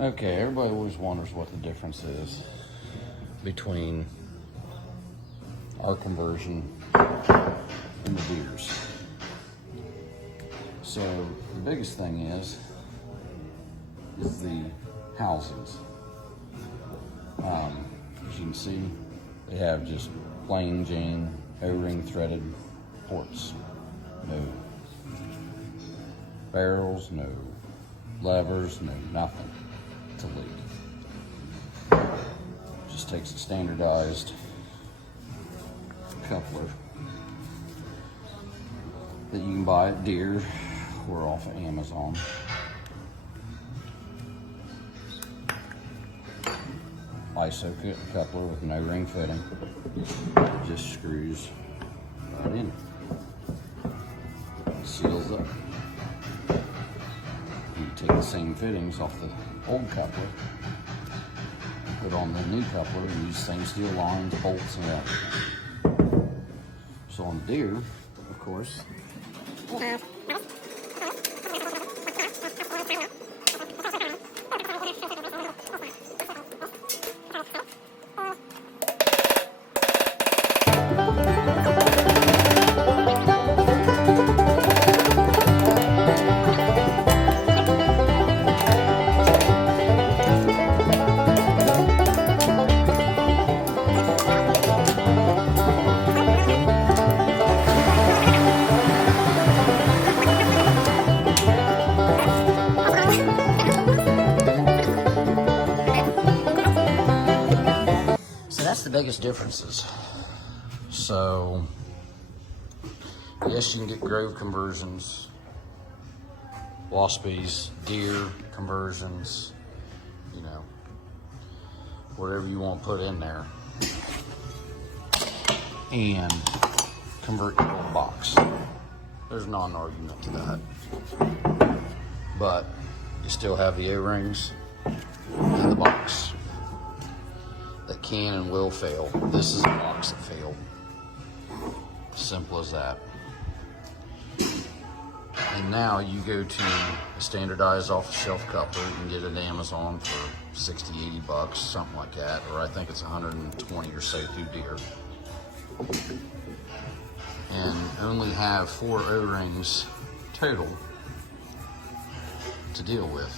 Okay, everybody always wonders what the difference is between our conversion and the Deere's. So the biggest thing is the housings. As you can see, they have just plain Jane O-ring threaded ports. No barrels, no levers, no nothing to lead. Just takes a standardized coupler that you can buy at Deere or off of Amazon. ISO coupler with no ring fitting. Just screws right in. Seals up. You take the same fittings off the old coupler, put on the new coupler, and use the same steel lines, bolts, and everything. So on the Deere, of course, that's the biggest differences. So, yes, you can get Grove conversions, Waspies, Deere conversions, you know, whatever you want to put in there, and convert your whole box. There's not an argument to that. But you still have the O-rings in the box that can and will fail. This is a box that failed. Simple as that. And now you go to a standardized off-the-shelf coupler. You can get it at Amazon for 60, 80 bucks, something like that. Or I think it's 120 or so through Deere. And only have 4 O-rings total to deal with.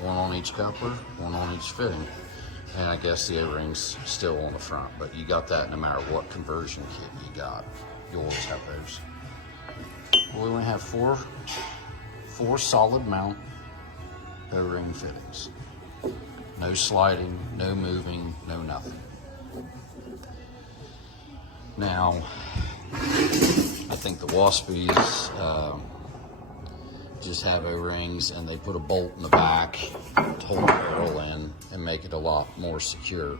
One on each coupler, one on each fitting. And I guess the O-ring's still on the front, but you got that no matter what conversion kit you got. You always have those. We only have four solid mount O-ring fittings. No sliding, no moving, no nothing. Now, I think the Waspies just have O-rings and they put a bolt in the back to hold the barrel in and make it a lot more secure.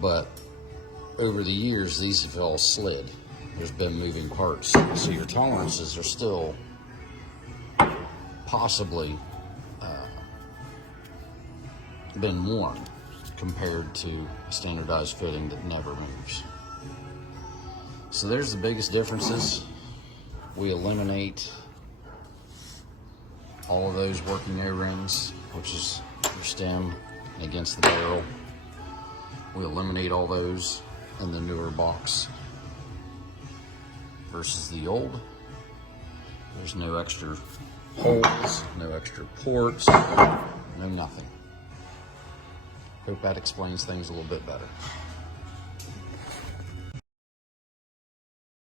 But over the years, these have all slid. There's been moving parts, so your tolerances are still possibly been worn compared to a standardized fitting that never moves. So there's the biggest differences. We eliminate all of those working O-rings, which is your stem against the barrel. We eliminate all those in the newer box versus the old. There's no extra holes, no extra ports, no nothing. Hope that explains things a little bit better.